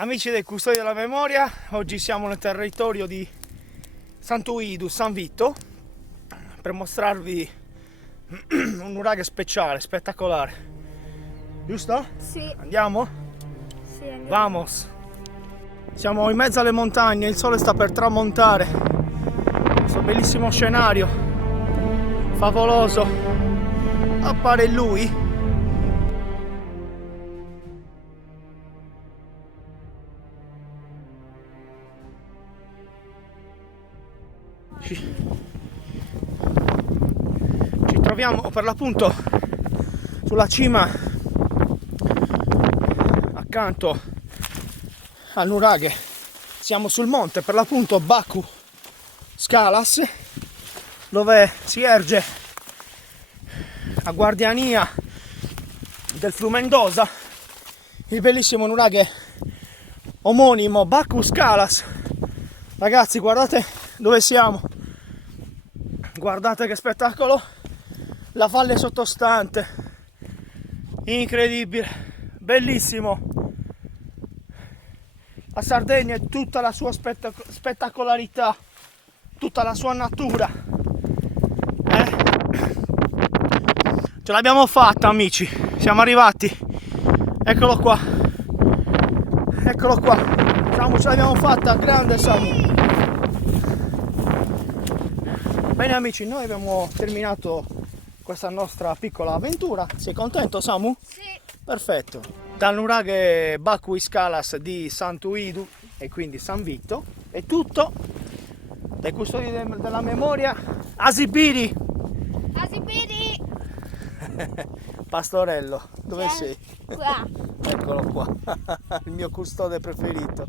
Amici dei Custodi della Memoria, oggi siamo nel territorio di Santuidu, San Vito, per mostrarvi un nuraghe speciale, spettacolare. Giusto? Sì. Andiamo? Sì, andiamo. Vamos! Siamo in mezzo alle montagne, il sole sta per tramontare. Questo bellissimo scenario, favoloso. Appare lui. Ci troviamo per l'appunto sulla cima accanto al nuraghe. Siamo sul monte, per l'appunto Baku Skalas, dove si erge a guardiania del Flumendosa il bellissimo nuraghe omonimo Baku Skalas. Ragazzi, guardate dove siamo, guardate che spettacolo, la valle sottostante, incredibile, bellissimo. La Sardegna è tutta la sua spettacolarità, tutta la sua natura. Ce l'abbiamo fatta, amici, siamo arrivati, eccolo qua, Samu, ce l'abbiamo fatta, grande Samu. Bene amici, noi abbiamo terminato questa nostra piccola avventura. Sei contento, Samu? Sì. Perfetto. Dal nuraghe Baku Skalas di Santuidu e quindi San Vito è tutto. Dai Custodi della Memoria, Asibiri. Asibiri! Pastorello, dove sei? Qua. Eccolo qua, il mio custode preferito.